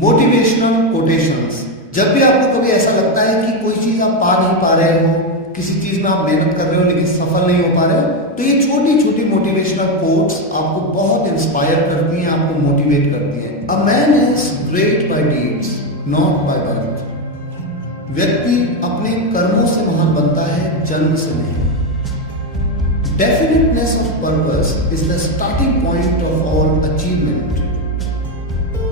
Motivational quotations. जब भी आपको कभी ऐसा लगता है कि कोई चीज आप पा नहीं पा रहे हो, किसी चीज में आप मेहनत कर रहे हो लेकिन सफल नहीं हो पा रहे हो, तो ये छोटी छोटी मोटिवेशनल कोट्स आपको बहुत इंस्पायर करती हैं, आपको मोटिवेट करती हैं। A man is great by deeds not by birth. व्यक्ति अपने कर्मों से महान बनता है, जन्म से नहीं। Definiteness of purpose is the starting point of all achievement.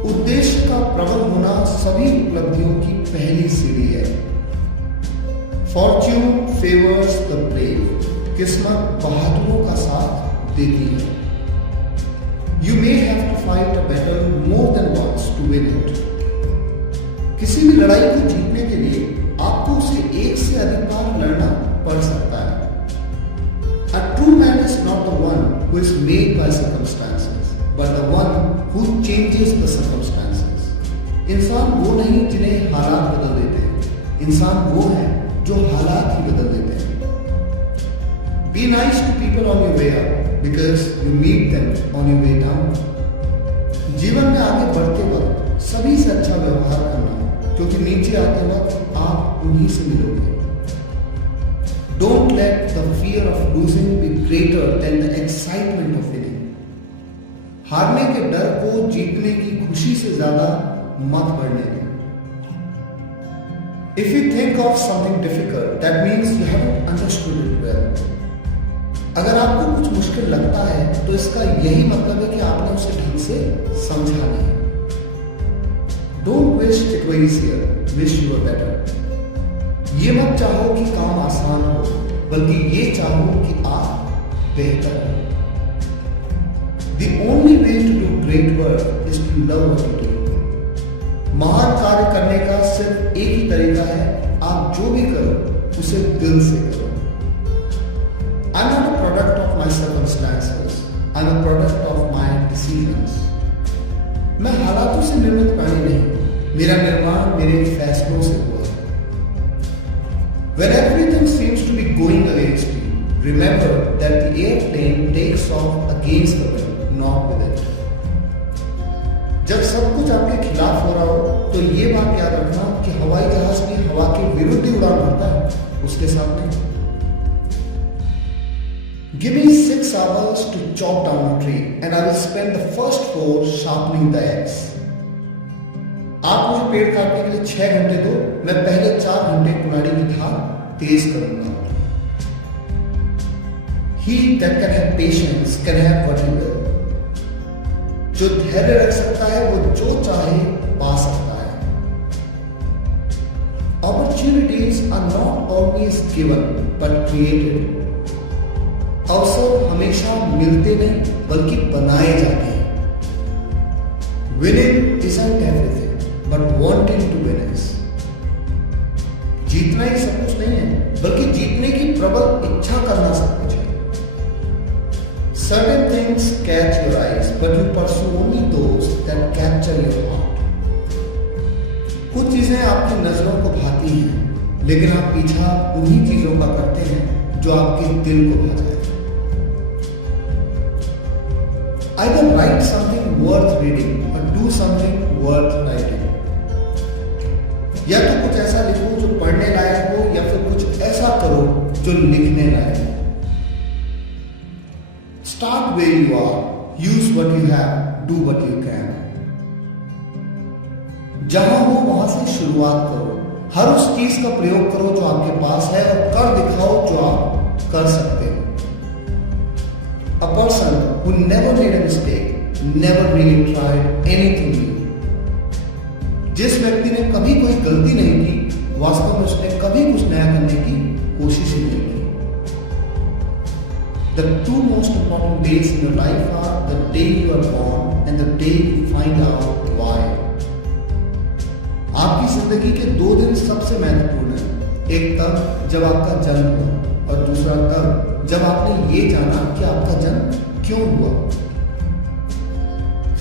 उद्देश्य का प्रबल होना सभी उपलब्धियों की पहली सीढ़ी है। Fortune favours the brave. किस्मत बहादुरों का साथ देती है। You may have to fight a battle more than once to win it. किसी भी लड़ाई को जीतने के लिए आपको उसे एक से अधिक बार लड़ना पड़ सकता है। A true man is not the one who is made by circumstances, but the one who changes the circumstances. इंसान वो नहीं जिन्हें हालात बदल देते हैं, इंसान वो है जो हालात ही बदल देते हैं। Be nice to people on your way up because you meet them on your way down. जीवन में आगे बढ़ते वक्त सभी से अच्छा व्यवहार करना, क्योंकि नीचे आते वक्त आप उन्हीं से मिलोगे। Don't let the fear of losing be greater than the excitement of winning. हारने के डर को जीतने की खुशी से ज्यादा मत बढ़ने दें। If you think of something difficult, that means you haven't understood it well. अगर आपको कुछ मुश्किल लगता है, तो इसका यही मतलब है कि आपने उसे ढंग से समझा नहीं। Don't wish it were easier, wish you were better. ये मत चाहो कि काम आसान हो, बल्कि ये चाहो कि आप बेहतर हो। The only way to do great work is to love what you do. महान कार्य करने का सिर्फ एक ही तरीका है, आप जो भी करो उसे दिल से करो। I'm not a product of my circumstances. I'm a product of my decisions. मैं हालातों से निर्मित प्राणी नहीं, मेरा निर्माण मेरे फैसलों से हुआ। When everything seems to be going against you, remember that the airplane takes off against the wind, not with it. जब सब कुछ आपके खिलाफ हो रहा हो, तो ये बात याद रखना कि हवाई जहाज भी हवा के विरुद्ध ही उड़ान भरता है, उसके साथ नहीं। Give me 6 hours to chop down a tree, and I will spend the first 4 sharpening the axe. आप मुझे पेड़ काटने के लिए 6 घंटे दो, मैं पहले 4 घंटे कुल्हाड़ी की धार तेज करूंगा। He that can have patience can have what he will. जो धैर्य रख सकता है वो जो चाहे पा सकता है। Opportunities are not always given but created. अवसर हमेशा मिलते नहीं बल्कि बनाए जाते हैं। Winning isn't everything. But wanting to win is. जीतना ही सब कुछ नहीं है, बल्कि जीतने की प्रबल इच्छा करना सब कुछ है। Certain things catch your eyes, but you pursue only those that capture your heart. कुछ चीजें आपकी नजरों को भाती हैं, लेकिन आप पीछा उन्हीं चीजों का करते हैं जो आपके दिल को भा जाए। Either write something worth reading or do something worth writing. या तो कुछ ऐसा लिखो जो पढ़ने लायक हो, या फिर कुछ ऐसा करो जो लिखने लायक हो। Start where you are, use what you have, do what you can. जहां हो वहां से शुरुआत करो, हर उस चीज का प्रयोग करो जो आपके पास है और कर दिखाओ जो आप कर सकते हो। A person who never made a mistake never really tried anything new. जिस व्यक्ति ने कभी कोई गलती नहीं की, वास्तव में उसने कभी कुछ नया करने की कोशिश ही नहीं की। The 2 most important days in your life are the day you are born and the day you find out why. आपकी जिंदगी के 2 दिन सबसे महत्वपूर्ण हैं। एक तब जब आपका जन्म हुआ, और दूसरा तब जब आपने ये जाना कि आपका जन्म क्यों हुआ।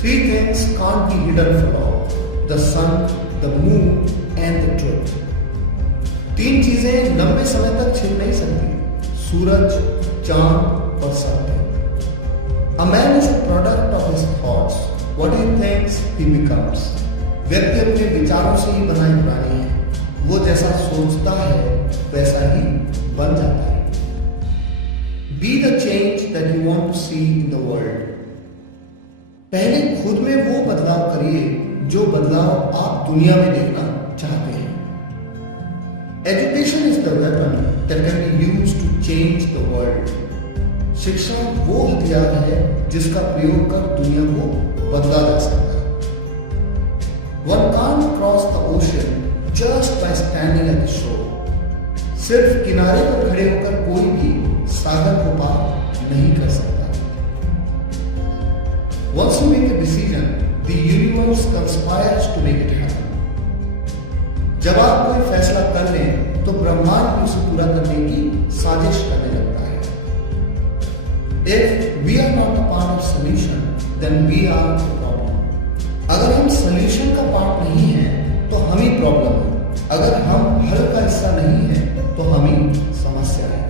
3 things can't be hidden from all. The sun, the moon and the truth. 3 चीजें लंबे समय तक छिप नहीं सकती, सूरज, चांद और सत्य। A man is a product of his thoughts. What he thinks, he becomes. व्यक्ति अपने विचारों से ही बनाई प्राणी है। वो जैसा सोचता है वैसा ही बन जाता है। Be the change that you want to see in the world. पहले खुद में वो बदलाव करिए जो बदलाव आप दुनिया में देखना चाहते हैं। Education is the weapon that can be used to change the world. शिक्षा वो हथियार है जिसका प्रयोग कर दुनिया को बदला जा सकता है। One can't cross the ocean just by standing at the shore. सिर्फ किनारे पर खड़े होकर कोई भी सागर को पार नहीं कर सकता। Once you make a decision, the universe conspires to make it happen. जब आप कोई फैसला कर लें तो ब्रह्मांड भी उसे पूरा करने की साजिश करने लगता है। If we are not a part of solution, then we are the problem. अगर हम सॉल्यूशन का पार्ट नहीं है तो हम ही प्रॉब्लम है। अगर हम हल का हिस्सा नहीं है तो हम ही समस्या है।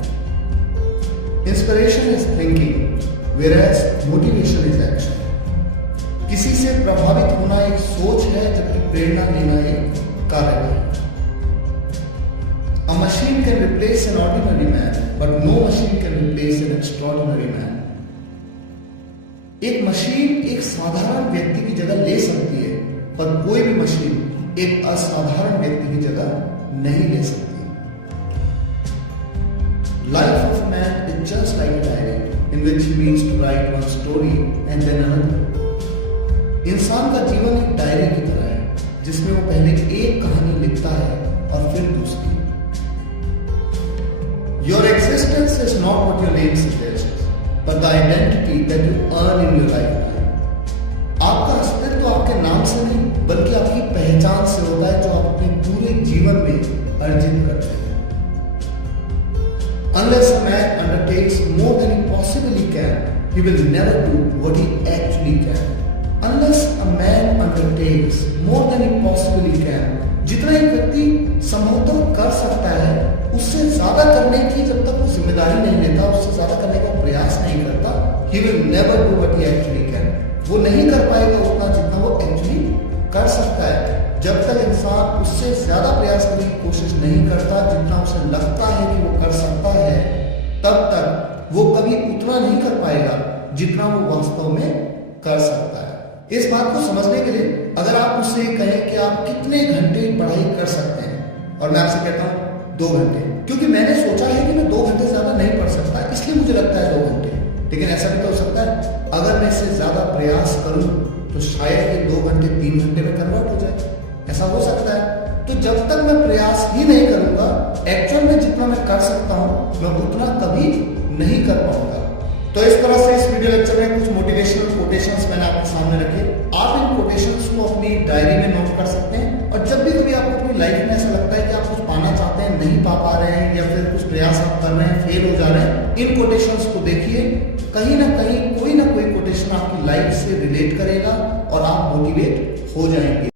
Inspiration is thinking whereas motivation is action. किसी से प्रभावित होना एक सोच है जबकि प्रेरणा लेना एक कार्य है। A machine can replace an ordinary man, but no machine can replace an extraordinary man. एक मशीन एक साधारण व्यक्ति की जगह ले सकती है, पर कोई भी मशीन एक असाधारण व्यक्ति की जगह नहीं ले सकती। Life of man is just like a diary in which he means to write one story and then another. इंसान का जीवन एक डायरी की तरह है जिसमें वो पहले एक कहानी लिखता है और फिर दूसरी। Your existence is not what your name suggests, but the identity that you earn in your lifetime. आपका अस्तित्व आपके नाम से नहीं बल्कि आपकी पहचान से होता है जो आप अपने पूरे जीवन में अर्जित करते हैं। Unless a man undertakes more than he possibly can, he will never do what he actually can. Unless a man undertakes more than he possibly can, जितना एक व्यक्ति संभवतः कर सकता है उससे ज्यादा करने की जब तक वो जिम्मेदारी नहीं लेता, उससे ज्यादा करने का प्रयास नहीं करता, he will never do what he actually can. वो नहीं कर पाएगा उतना जितना वो एक्चुअली कर सकता है। जब तक इंसान उससे ज्यादा प्रयास करने की कोशिश नहीं करता जितना उसे लगता है कि वो कर सकता है, तब तक वो कभी उतना नहीं कर पाएगा जितना वो वास्तव में कर सकता है। इस बात को समझने के लिए अगर आप मुझसे कहें कि आप कितने घंटे पढ़ाई कर सकते हैं, और मैं आपसे कहता हूं 2 घंटे, क्योंकि मैंने सोचा है कि मैं 2 घंटे ज्यादा नहीं पढ़ सकता, इसलिए मुझे लगता है 2 घंटे। लेकिन ऐसा भी तो हो सकता है अगर मैं इससे ज्यादा प्रयास करूं तो शायद ये 2 घंटे 3 घंटे में कन्वर्ट हो जाए, ऐसा हो सकता है। तो जब तक मैं प्रयास ही नहीं करूंगा, एक्चुअल में जितना मैं कर सकता हूं मैं उतना कभी नहीं कर पाऊंगा। तो इस तरह से इस वीडियो लेक्चर में कुछ मोटिवेशनल कोटेशंस मैंने आपके सामने रखे। आप इन कोटेशंस को अपनी डायरी में नोट कर सकते हैं, और जब भी कभी आपको अपनी लाइफ में ऐसा लगता है कि आप कुछ पाना चाहते हैं, नहीं पा पा रहे हैं, या फिर कुछ प्रयास आप कर रहे हैं, फेल हो जा रहे हैं, इन कोटेशंस को देखिए। कहीं ना कहीं कोई ना कोई कोटेशन आपकी लाइफ से रिलेट करेगा और आप मोटिवेट हो जाएंगे।